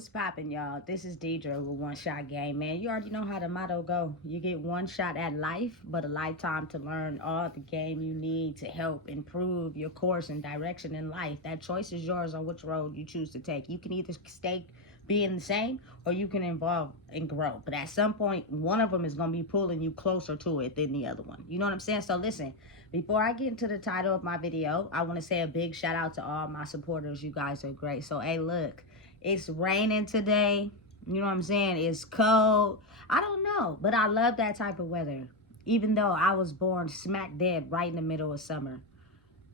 What's poppin', y'all? This is Deidre with One Shot Game, man. You already know how the motto go. You get one shot at life, but a lifetime to learn all the game you need to help improve your course and direction in life. That choice is yours on which road you choose to take. You can either stay being the same or you can evolve and grow. But at some point, one of them is going to be pulling you closer to it than the other one. You know what I'm saying? So listen, before I get into the title of my video, I want to say a big shout out to all my supporters. You guys are great. So, hey, look. It's raining today. You know what I'm saying? It's cold. I don't know, but I love that type of weather. Even though I was born smack dead right in the middle of summer.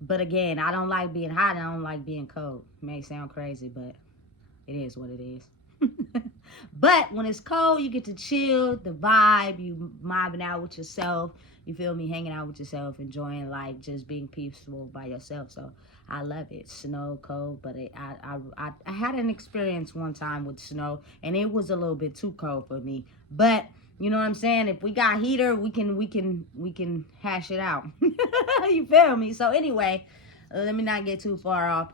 But again, I don't like being hot. I don't like being cold. It may sound crazy, but it is what it is. But when it's cold, you get to chill, the vibe, you mobbing out with yourself. You feel me? Hanging out with yourself, enjoying life, just being peaceful by yourself. So I love it. Snow, cold, but I had an experience one time with snow, and it was a little bit too cold for me. But you know what I'm saying? If we got heater, we can hash it out. You feel me? So anyway, let me not get too far off.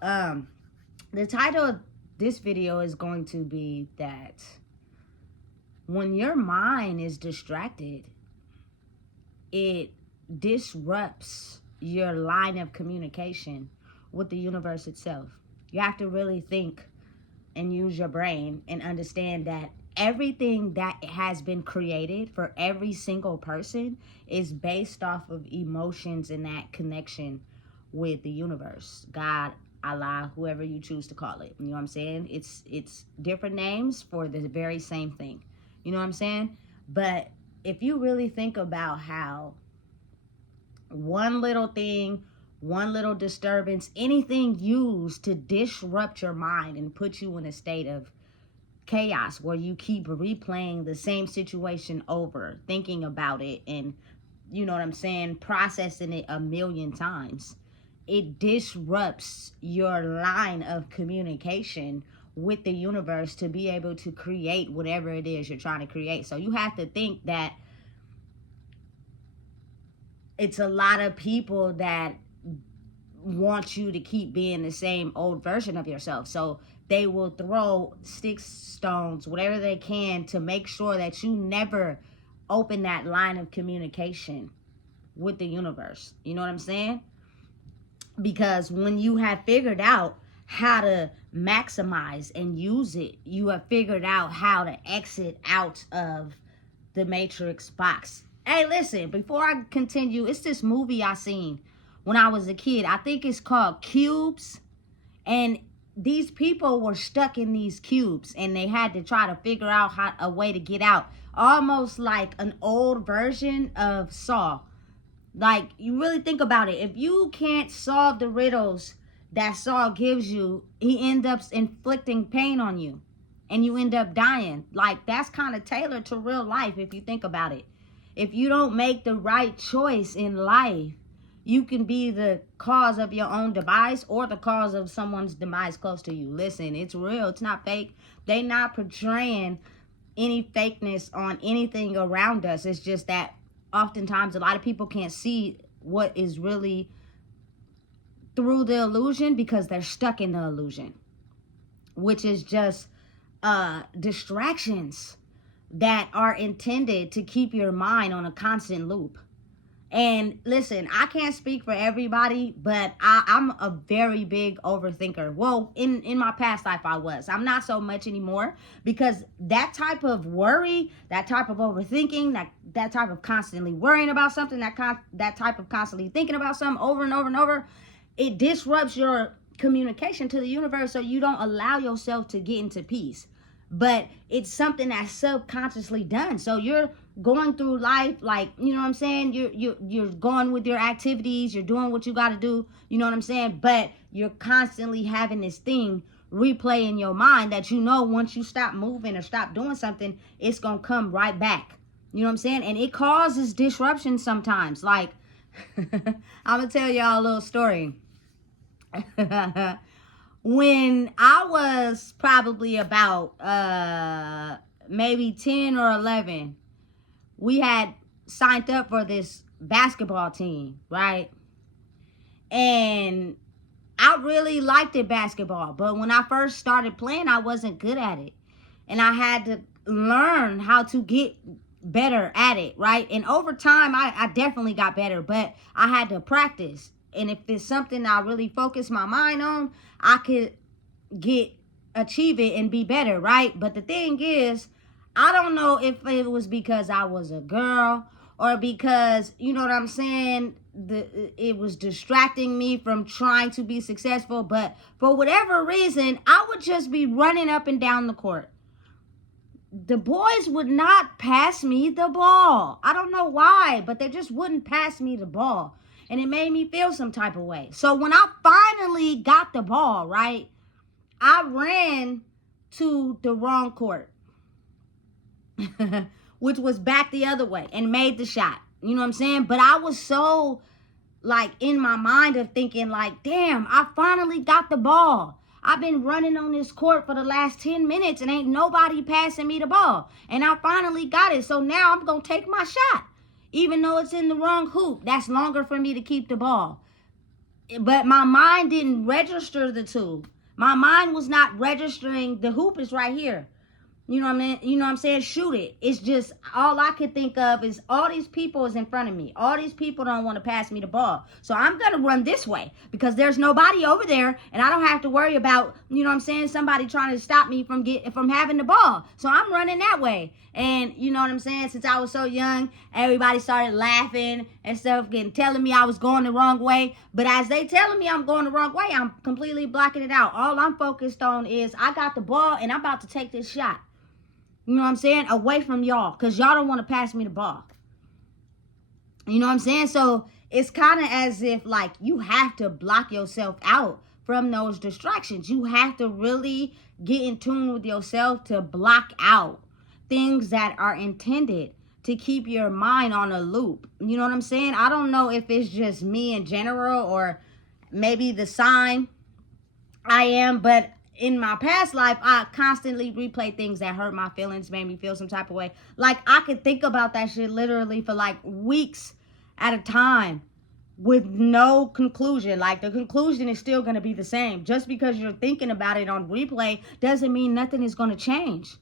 The title of this video is going to be that when your mind is distracted, it disrupts your line of communication with the universe itself. You have to really think and use your brain and understand that everything that has been created for every single person is based off of emotions and that connection with the universe, God, Allah, whoever you choose to call it. You know what I'm saying? It's different names for the very same thing. You know what I'm saying? But if you really think about how one little thing, one little disturbance, anything used to disrupt your mind and put you in a state of chaos where you keep replaying the same situation over, thinking about it and, you know what I'm saying, processing it a million times, it disrupts your line of communication with the universe to be able to create whatever it is you're trying to create. So you have to think that it's a lot of people that want you to keep being the same old version of yourself. So they will throw sticks, stones, whatever they can to make sure that you never open that line of communication with the universe. You know what I'm saying? Because when you have figured out how to maximize and use it, you have figured out how to exit out of the matrix box. Hey, listen, before I continue, it's this movie I seen when I was a kid. I think it's called Cubes. And these people were stuck in these cubes and they had to try to figure out a way to get out. Almost like an old version of Saw. Like, you really think about it. If you can't solve the riddles that Saul gives you, he ends up inflicting pain on you. And you end up dying. Like, that's kind of tailored to real life if you think about it. If you don't make the right choice in life, you can be the cause of your own demise or the cause of someone's demise close to you. Listen, it's real. It's not fake. They not portraying any fakeness on anything around us. It's just that oftentimes a lot of people can't see what is really through the illusion because they're stuck in the illusion, which is just distractions that are intended to keep your mind on a constant loop. And listen, I can't speak for everybody, but I'm a very big overthinker. Well, in my past life I was. I'm not so much anymore because that type of worry, that type of overthinking, that type of constantly worrying about something, that type of constantly thinking about something over and over and over, it disrupts your communication to the universe, so you don't allow yourself to get into peace. But it's something that's subconsciously done. So you're going through life like, you know what I'm saying? You're going with your activities. You're doing what you got to do. You know what I'm saying? But you're constantly having this thing replay in your mind that, you know, once you stop moving or stop doing something, it's going to come right back. You know what I'm saying? And it causes disruption sometimes. Like, I'm going to tell y'all a little story. When I was probably about maybe 10 or 11, we had signed up for this basketball team, right? And I really liked it, basketball. But when I first started playing, I wasn't good at it. and I had to learn how to get better at it, right? And over time, I definitely got better, but I had to practice. And if it's something I really focus my mind on, I could achieve it and be better, right? But the thing is, I don't know if it was because I was a girl or because, you know what I'm saying, it was distracting me from trying to be successful. But for whatever reason, I would just be running up and down the court. The boys would not pass me the ball. I don't know why, but they just wouldn't pass me the ball. And it made me feel some type of way. So when I finally got the ball, right, I ran to the wrong court, which was back the other way, and made the shot. You know what I'm saying? But I was so, like, in my mind of thinking, like, damn, I finally got the ball. I've been running on this court for the last 10 minutes and ain't nobody passing me the ball. And I finally got it. So now I'm going to take my shot. Even though it's in the wrong hoop, that's longer for me to keep the ball. But my mind didn't register the two. My mind was not registering the hoop is right here. You know what I mean? You know what I'm saying? Shoot it. It's just all I could think of is all these people is in front of me. All these people don't want to pass me the ball. So I'm going to run this way because there's nobody over there and I don't have to worry about, you know what I'm saying, somebody trying to stop me from having the ball. So I'm running that way. And you know what I'm saying? Since I was so young, everybody started laughing and stuff, telling me I was going the wrong way. But as they telling me I'm going the wrong way, I'm completely blocking it out. All I'm focused on is I got the ball and I'm about to take this shot. You know what I'm saying? Away from y'all. Because y'all don't want to pass me the ball. You know what I'm saying? So it's kind of as if, like, you have to block yourself out from those distractions. You have to really get in tune with yourself to block out things that are intended to keep your mind on a loop. You know what I'm saying? I don't know if it's just me in general or maybe the sign I am, but in my past life, I constantly replay things that hurt my feelings, made me feel some type of way. Like, I could think about that shit literally for, like, weeks at a time with no conclusion. Like, the conclusion is still going to be the same. Just because you're thinking about it on replay doesn't mean nothing is going to change.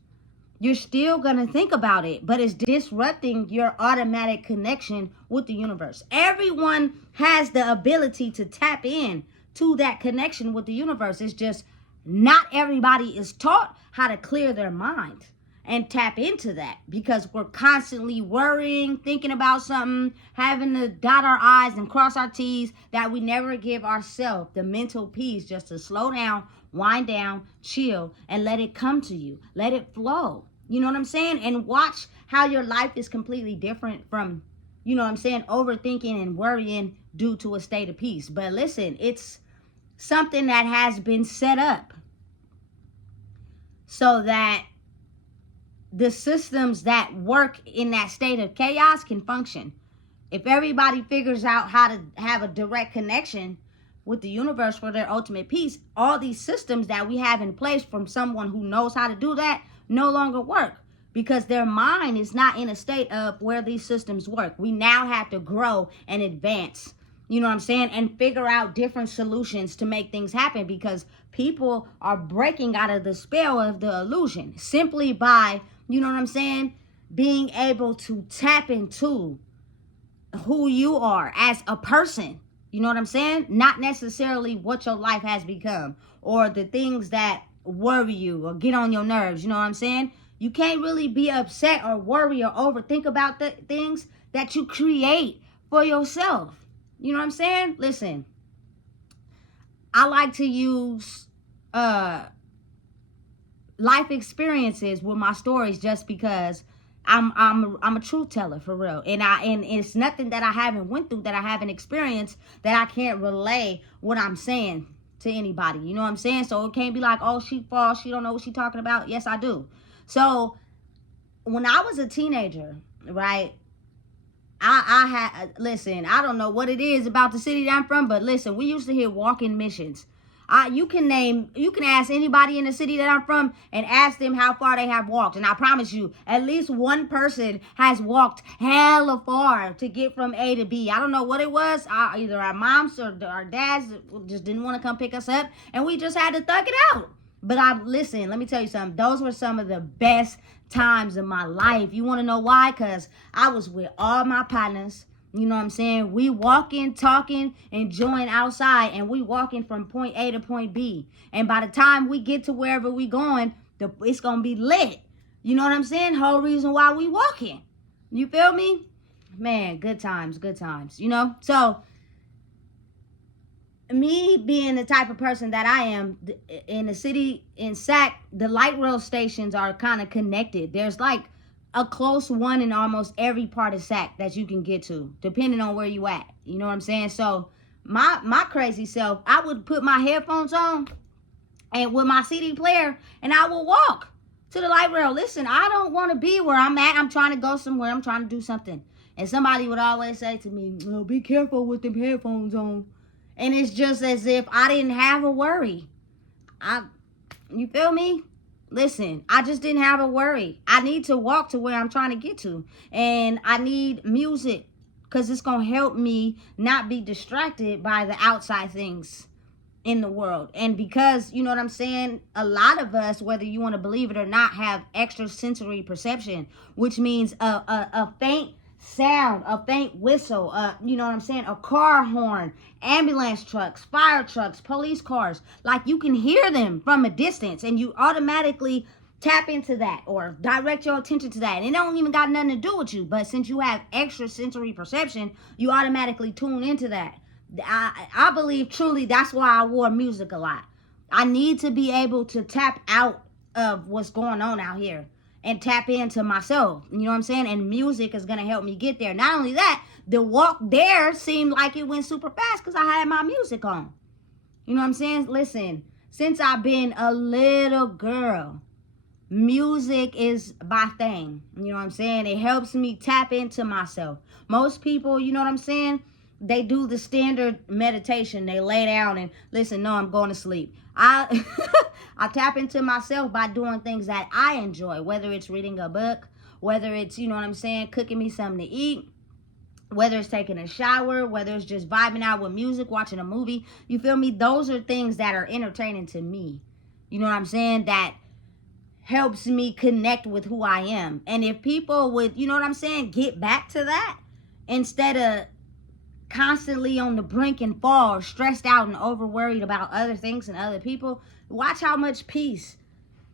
You're still going to think about it, but it's disrupting your automatic connection with the universe. Everyone has the ability to tap in to that connection with the universe. It's just not everybody is taught how to clear their mind and tap into that because we're constantly worrying, thinking about something, having to dot our I's and cross our T's, that we never give ourselves the mental peace just to slow down, wind down, chill, and let it come to you. Let it flow. You know what I'm saying? And watch how your life is completely different from, you know what I'm saying, overthinking and worrying due to a state of peace. But listen, it's something that has been set up so that the systems that work in that state of chaos can function. If everybody figures out how to have a direct connection with the universe for their ultimate peace, all these systems that we have in place from someone who knows how to do that no longer work because their mind is not in a state of where these systems work. We now have to grow and advance, you know what I'm saying, and figure out different solutions to make things happen because people are breaking out of the spell of the illusion simply by, you know what I'm saying, being able to tap into who you are as a person. You know what I'm saying? Not necessarily what your life has become or the things that worry you or get on your nerves. You know what I'm saying? You can't really be upset or worry or overthink about the things that you create for yourself. You know what I'm saying? Listen, I like to use life experiences with my stories just because I'm a truth teller for real, and it's nothing that I haven't went through, that I haven't experienced, that I can't relay what I'm saying to anybody. You know what I'm saying? So it can't be like, oh, she false, she don't know what she talking about. Yes, I do. So when I was a teenager, right, I had, listen, I don't know what it is about the city that I'm from, but listen, we used to hear walking missions. You can ask anybody in the city that I'm from and ask them how far they have walked. And I promise you, at least one person has walked hella far to get from A to B. I don't know what it was. Either our moms or our dads just didn't want to come pick us up. And we just had to thug it out. But listen, let me tell you something. Those were some of the best times of my life. You want to know why? Because I was with all my partners. You know what I'm saying? We walking, talking, enjoying outside, and we walking from point A to point B. And by the time we get to wherever we going, it's going to be lit. You know what I'm saying? Whole reason why we walking. You feel me? Man, good times, you know? So, me being the type of person that I am, in the city, in Sac, the light rail stations are kind of connected. There's like a close one in almost every part of Sac that you can get to, depending on where you at. You know what I'm saying? So, my crazy self, I would put my headphones on and with my CD player, and I will walk to the light rail. Listen, I don't want to be where I'm at. I'm trying to go somewhere. I'm trying to do something. And somebody would always say to me, oh, be careful with them headphones on. And it's just as if I didn't have a worry. You feel me? Listen, I just didn't have a worry. I need to walk to where I'm trying to get to. And I need music because it's going to help me not be distracted by the outside things in the world. And because, you know what I'm saying, a lot of us, whether you want to believe it or not, have extrasensory perception, which means a faint sound, a faint whistle, you know what I'm saying, a car horn, ambulance trucks, fire trucks, police cars, like you can hear them from a distance, and you automatically tap into that or direct your attention to that. And it don't even got nothing to do with you, but since you have extrasensory perception, you automatically tune into that. I believe truly that's why I wore music a lot. I need to be able to tap out of what's going on out here and tap into myself. You know what I'm saying? And music is going to help me get there. Not only that, the walk there seemed like it went super fast because I had my music on. You know what I'm saying? Listen, since I've been a little girl, music is my thing. You know what I'm saying? It helps me tap into myself. Most people, you know what I'm saying, they do the standard meditation. They lay down and listen, no, I'm going to sleep. I tap into myself by doing things that I enjoy, whether it's reading a book, whether it's, you know what I'm saying, cooking me something to eat, whether it's taking a shower, whether it's just vibing out with music, watching a movie. You feel me? Those are things that are entertaining to me. You know what I'm saying? That helps me connect with who I am. And if people would, you know what I'm saying, get back to that instead of constantly on the brink and fall, stressed out and over worried about other things and other people, watch how much peace,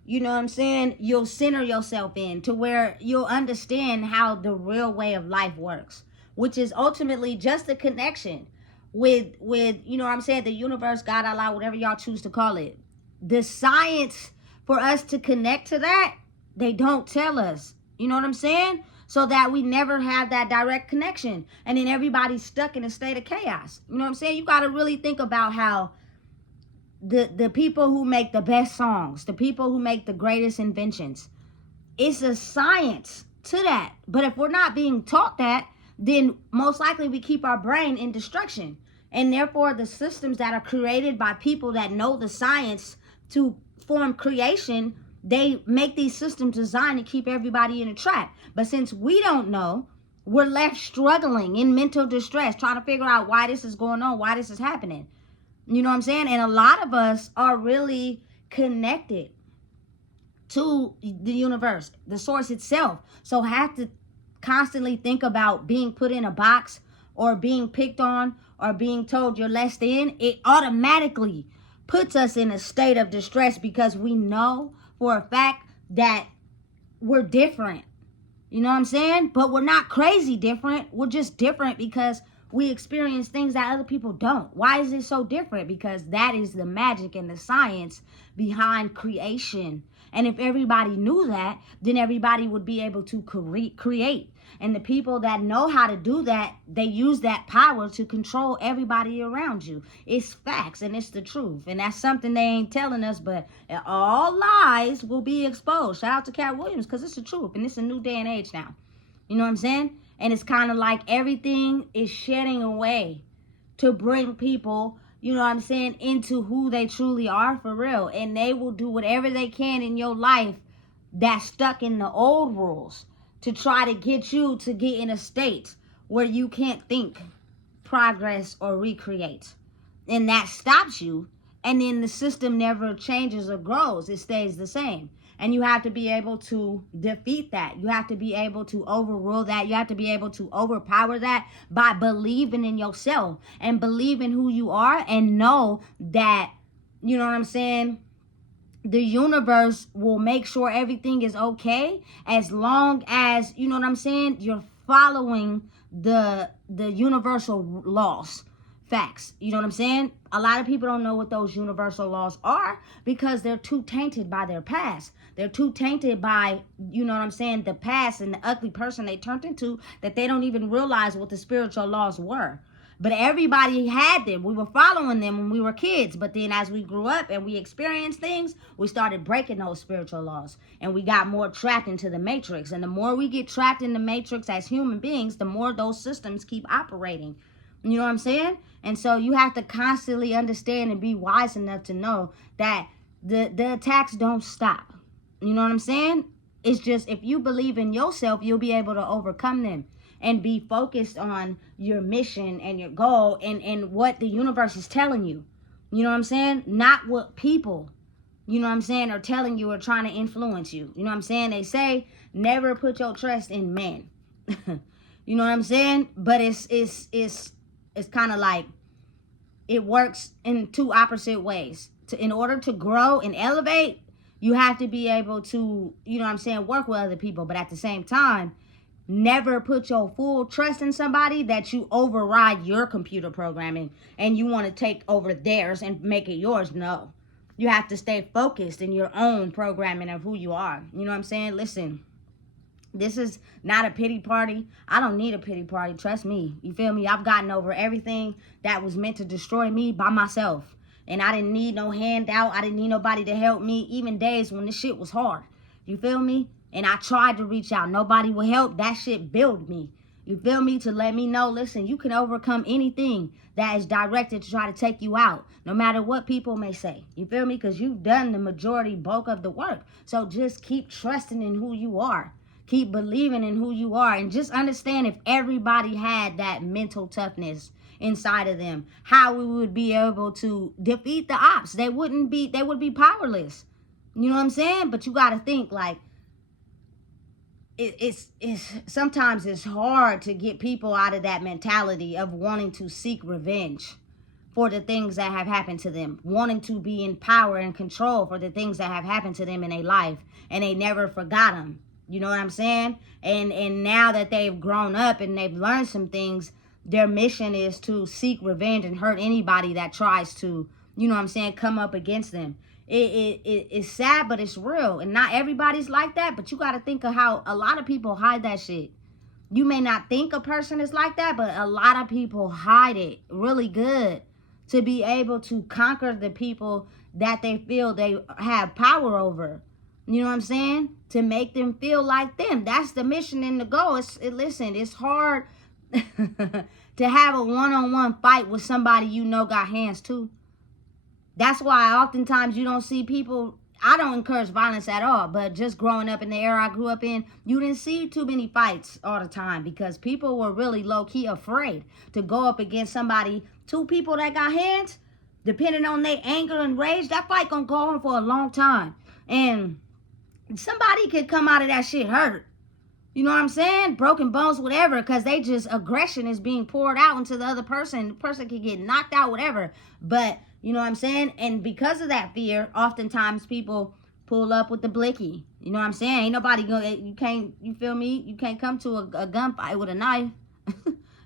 you know what I'm saying, you'll center yourself in, to where you'll understand how the real way of life works, which is ultimately just a connection with you know what I'm saying, the universe, God, Allah, whatever y'all choose to call it. The science for us to connect to that, they don't tell us. You know what I'm saying? So that we never have that direct connection. And then everybody's stuck in a state of chaos. You know what I'm saying? You got to really think about how the people who make the best songs, the people who make the greatest inventions, it's a science to that. But if we're not being taught that, then most likely we keep our brain in destruction. And therefore, the systems that are created by people that know the science to form creation, they make these systems designed to keep everybody in a trap. But since we don't know, we're left struggling in mental distress, trying to figure out why this is going on, why this is happening. You know what I'm saying? And a lot of us are really connected to the universe, the source itself. So have to constantly think about being put in a box or being picked on or being told you're less than. It automatically puts us in a state of distress because we know for a fact that we're different. You know what I'm saying? But we're not crazy different. We're just different because we experience things that other people don't. Why is it so different? Because that is the magic and the science behind creation. And if everybody knew that, then everybody would be able to create. And the people that know how to do that, they use that power to control everybody around you. It's facts and it's the truth. And that's something they ain't telling us, but all lies will be exposed. Shout out to Cat Williams, because it's the truth. And it's a new day and age now. You know what I'm saying? And it's kind of like everything is shedding away to bring people, you know what I'm saying, into who they truly are for real. And they will do whatever they can in your life that's stuck in the old rules to try to get you to get in a state where you can't think, progress, or recreate. And that stops you and then the system never changes or grows. It stays the same. And you have to be able to defeat that. You have to be able to overrule that. You have to be able to overpower that by believing in yourself and believing who you are, and know that, you know what I'm saying, the universe will make sure everything is okay, as long as, you know what I'm saying, you're following the universal laws. Facts. You know what I'm saying? A lot of people don't know what those universal laws are because they're too tainted by their past. They're too tainted by, you know what I'm saying, the past and the ugly person they turned into, that they don't even realize what the spiritual laws were. But everybody had them. We were following them when we were kids. But then as we grew up and we experienced things, we started breaking those spiritual laws. And we got more trapped into the matrix. And the more we get trapped in the matrix as human beings, the more those systems keep operating. You know what I'm saying? And so you have to constantly understand and be wise enough to know that the attacks don't stop. You know what I'm saying? It's just, if you believe in yourself, you'll be able to overcome them and be focused on your mission and your goal and what the universe is telling you. You know what I'm saying? Not what people, you know what I'm saying, are telling you or trying to influence you. You know what I'm saying? They say, never put your trust in men. You know what I'm saying? But it's kind of like, it works in two opposite ways. In order to grow and elevate, you have to be able to, you know what I'm saying, work with other people. But at the same time, never put your full trust in somebody that you override your computer programming and you want to take over theirs and make it yours. No. You have to stay focused in your own programming of who you are. You know what I'm saying? Listen. This is not a pity party. I don't need a pity party. Trust me. You feel me? I've gotten over everything that was meant to destroy me by myself. And I didn't need no handout. I didn't need nobody to help me. Even days when this shit was hard. You feel me? And I tried to reach out. Nobody would help. That shit built me. You feel me? To let me know, listen, you can overcome anything that is directed to try to take you out. No matter what people may say. You feel me? Because you've done the majority bulk of the work. So just keep trusting in who you are. Keep believing in who you are, and just understand, if everybody had that mental toughness inside of them, how we would be able to defeat the ops. They would be powerless. You know what I'm saying? But you got to think, like, it's sometimes it's hard to get people out of that mentality of wanting to seek revenge for the things that have happened to them, wanting to be in power and control for the things that have happened to them in their life, and they never forgot them. You know what I'm saying? And now that they've grown up and they've learned some things, their mission is to seek revenge and hurt anybody that tries to, you know what I'm saying, come up against them. It's sad, but it's real. And not everybody's like that, but you got to think of how a lot of people hide that shit. You may not think a person is like that, but a lot of people hide it really good to be able to conquer the people that they feel they have power over. You know what I'm saying? To make them feel like them. That's the mission and the goal. Listen, it's hard to have a one-on-one fight with somebody you know got hands too. That's why oftentimes you don't see people. I don't encourage violence at all, but just growing up in the era I grew up in, you didn't see too many fights all the time because people were really low-key afraid to go up against somebody, two people that got hands. Depending on their anger and rage, that fight gonna go on for a long time. And somebody could come out of that shit hurt. You know what I'm saying? Broken bones, whatever, because they just, aggression is being poured out into the other person. The person could get knocked out, whatever. But, you know what I'm saying? And because of that fear, oftentimes people pull up with the blicky. You know what I'm saying? Ain't nobody gonna, you feel me? You can't come to a gunfight with a knife.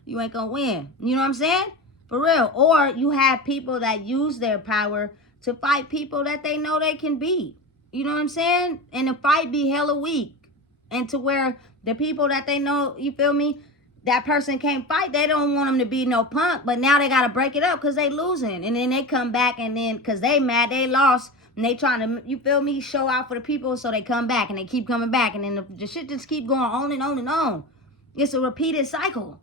You ain't gonna win. You know what I'm saying? For real. Or you have people that use their power to fight people that they know they can beat. You know what I'm saying? And the fight be hella weak. And to where the people that they know, you feel me, that person can't fight. They don't want them to be no punk. But now they got to break it up because they losing. And then they come back and then, because they mad, they lost. And they trying to, you feel me, show out for the people. So they come back and they keep coming back. And then the shit just keep going on and on and on. It's a repeated cycle.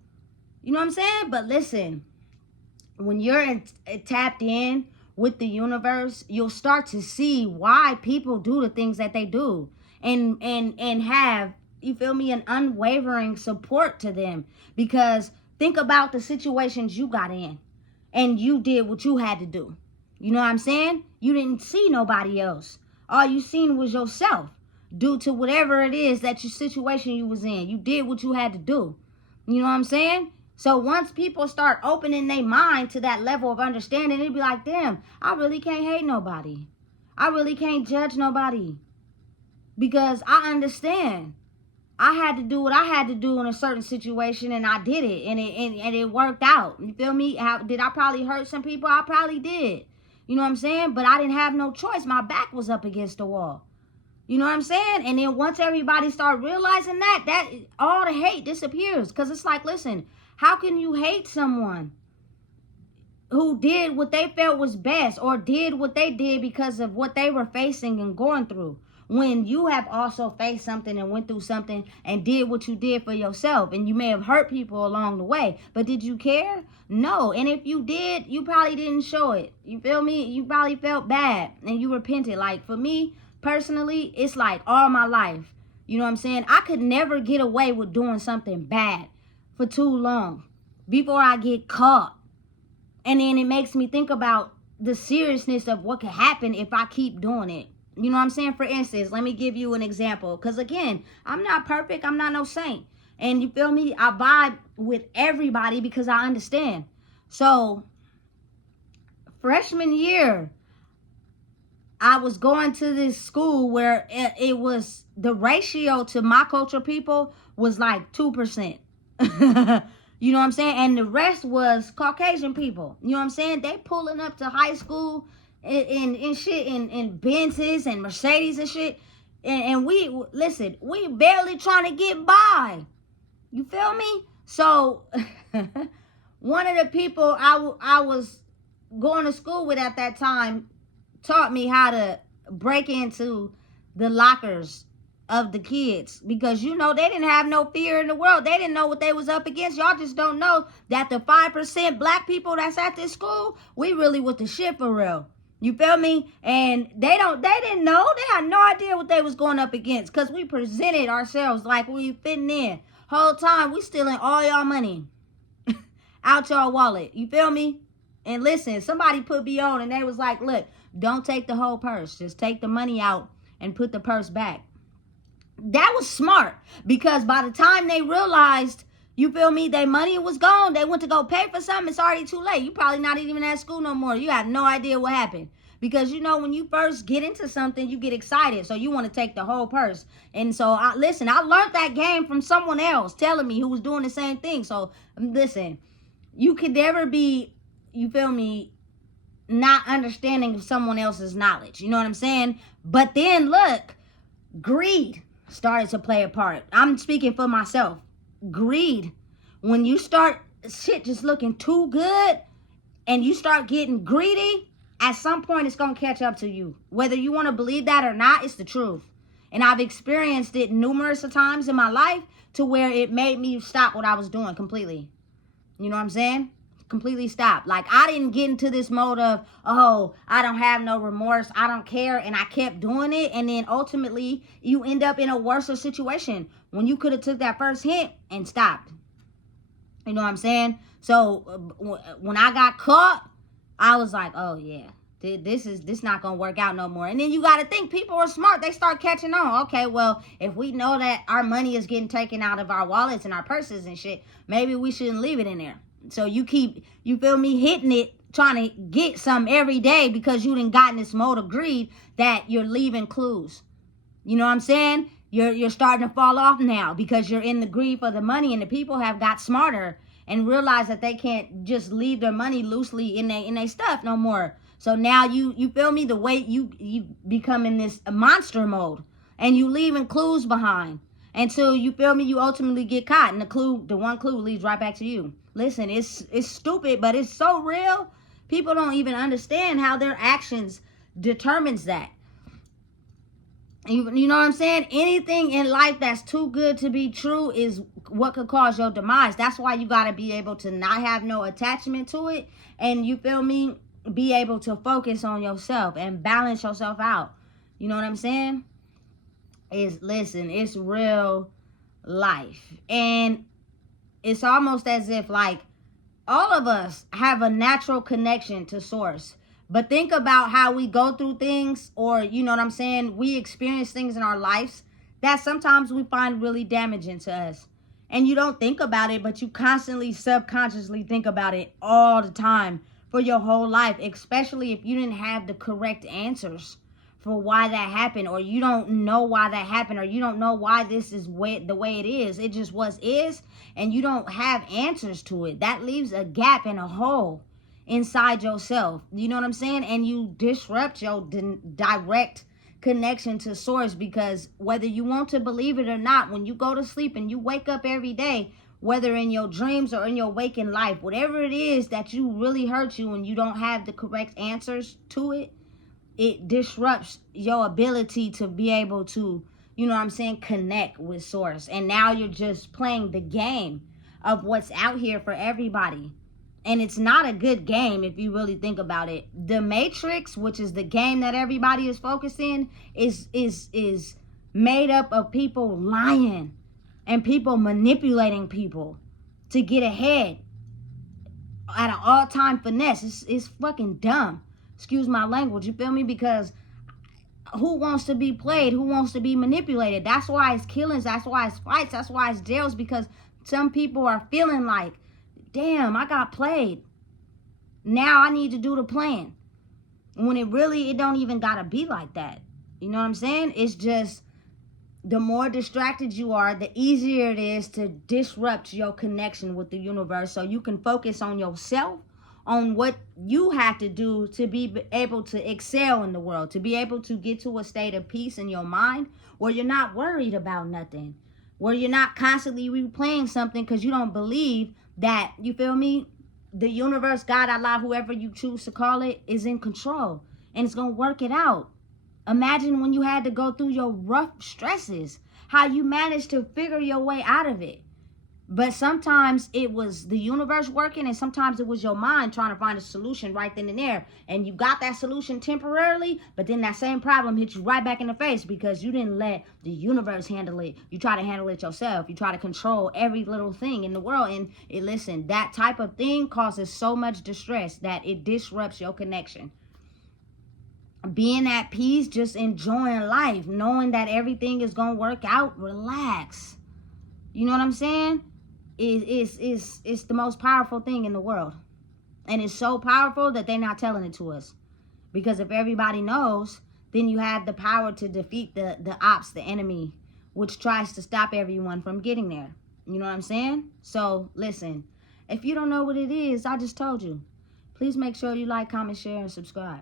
You know what I'm saying? But listen, when you're tapped in with the universe, you'll start to see why people do the things that they do, and have, you feel me, an unwavering support to them. Because think about the situations you got in and you did what you had to do. You know what I'm saying? You didn't see nobody else. All you seen was yourself due to whatever it is that your situation you was in. You did what you had to do. You know what I'm saying? So once people start opening their mind to that level of understanding, it'd be like, damn, I really can't hate nobody. I really can't judge nobody. Because I understand. I had to do what I had to do in a certain situation, and I did it, and it worked out. You feel me? Did I probably hurt some people? I probably did. You know what I'm saying? But I didn't have no choice. My back was up against the wall. You know what I'm saying? And then once everybody start realizing that all the hate disappears. Because it's like, listen, how can you hate someone who did what they felt was best, or did what they did because of what they were facing and going through, when you have also faced something and went through something and did what you did for yourself? And you may have hurt people along the way, but did you care? No. And if you did, you probably didn't show it. You feel me? You probably felt bad and you repented. Like, for me personally, it's like all my life, you know what I'm saying, I could never get away with doing something bad for too long before I get caught. And then it makes me think about the seriousness of what could happen if I keep doing it. You know what I'm saying? For instance, let me give you an example. Because again, I'm not perfect. I'm not no saint. And you feel me? I vibe with everybody because I understand. So, freshman year, I was going to this school where it was, the ratio to my culture people was like 2%. You know what I'm saying? And the rest was Caucasian people. You know what I'm saying? They pulling up to high school in shit, in Benzes and Mercedes and shit. And we, listen, we barely trying to get by. You feel me? So, one of the people I was going to school with at that time taught me how to break into the lockers of the kids, because you know they didn't have no fear in the world. They didn't know what they was up against. Y'all just don't know that the 5% black people that's at this school, we really with the shit for real. You feel me? And they didn't know. They had no idea what they was going up against, because we presented ourselves like we fitting in. Whole time we stealing all y'all money out y'all wallet. You feel me? And listen, somebody put me on and they was like, look, don't take the whole purse. Just take the money out and put the purse back. That was smart, because by the time they realized, you feel me, their money was gone, they went to go pay for something, it's already too late. You probably not even at school no more. You have no idea what happened. Because, you know, when you first get into something, you get excited. So you want to take the whole purse. And so, I learned that game from someone else telling me who was doing the same thing. So, listen, you could never be, you feel me, not understanding someone else's knowledge. You know what I'm saying? But then, look, greed started to play a part. I'm speaking for myself. Greed. When you start shit just looking too good and you start getting greedy, at some point it's going to catch up to you. Whether you want to believe that or not, it's the truth. And I've experienced it numerous times in my life to where it made me stop what I was doing completely. You know what I'm saying? Completely stop. Like, I didn't get into this mode of, oh, I don't have no remorse, I don't care, and I kept doing it, and then ultimately you end up in a worse situation when you could have took that first hint and stopped. You know what I'm saying? So when I got caught, I was like, oh yeah, this not gonna work out no more. And then you got to think, people are smart. They start catching on. Okay, well, if we know that our money is getting taken out of our wallets and our purses and shit, maybe we shouldn't leave it in there. So you keep, you feel me, hitting it, trying to get some every day, because you done gotten this mode of greed that you're leaving clues. You know what I'm saying? You're starting to fall off now because you're in the greed for the money, and the people have got smarter and realized that they can't just leave their money loosely in their stuff no more. So now you feel me, the way you become in this monster mode, and you leaving clues behind until, you feel me, you ultimately get caught, and the one clue leads right back to you. Listen, it's stupid, but it's so real. People don't even understand how their actions determines that. You know what I'm saying? Anything in life that's too good to be true is what could cause your demise. That's why you got to be able to not have no attachment to it. And, you feel me, be able to focus on yourself and balance yourself out. You know what I'm saying? Listen, it's real life. And it's almost as if, like, all of us have a natural connection to source. But think about how we go through things, or you know what I'm saying, we experience things in our lives that sometimes we find really damaging to us. And you don't think about it, but you constantly subconsciously think about it all the time for your whole life, especially if you didn't have the correct answers for why that happened, or you don't know why that happened, or you don't know why this is the way it is. It just is, and you don't have answers to it. That leaves a gap and a hole inside yourself. You know what I'm saying? And you disrupt your direct connection to source, because whether you want to believe it or not, when you go to sleep and you wake up every day, whether in your dreams or in your waking life, whatever it is that you really hurt you and you don't have the correct answers to it, it disrupts your ability to be able to, you know what I'm saying, connect with source. And now you're just playing the game of what's out here for everybody. And it's not a good game if you really think about it. The Matrix, which is the game that everybody is focused in, is made up of people lying and people manipulating people to get ahead at an all-time finesse. It's fucking dumb. Excuse my language, you feel me? Because who wants to be played? Who wants to be manipulated? That's why it's killings. That's why it's fights. That's why it's jails. Because some people are feeling like, damn, I got played. Now I need to do the plan. When it don't even gotta be like that. You know what I'm saying? It's just, the more distracted you are, the easier it is to disrupt your connection with the universe, so you can focus on yourself, on what you have to do to be able to excel in the world, to be able to get to a state of peace in your mind where you're not worried about nothing, where you're not constantly replaying something because you don't believe that, you feel me, the universe, God, Allah, whoever you choose to call it, is in control and it's going to work it out. Imagine when you had to go through your rough stresses, how you managed to figure your way out of it. But sometimes it was the universe working, and sometimes it was your mind trying to find a solution right then and there. And you got that solution temporarily, but then that same problem hit you right back in the face because you didn't let the universe handle it. You try to handle it yourself. You try to control every little thing in the world. And listen, that type of thing causes so much distress that it disrupts your connection. Being at peace, just enjoying life, knowing that everything is going to work out, relax. You know what I'm saying? It's the most powerful thing in the world. And it's so powerful that they're not telling it to us. Because if everybody knows, then you have the power to defeat the ops, the enemy, which tries to stop everyone from getting there. You know what I'm saying? So, listen, if you don't know what it is, I just told you. Please make sure you like, comment, share, and subscribe.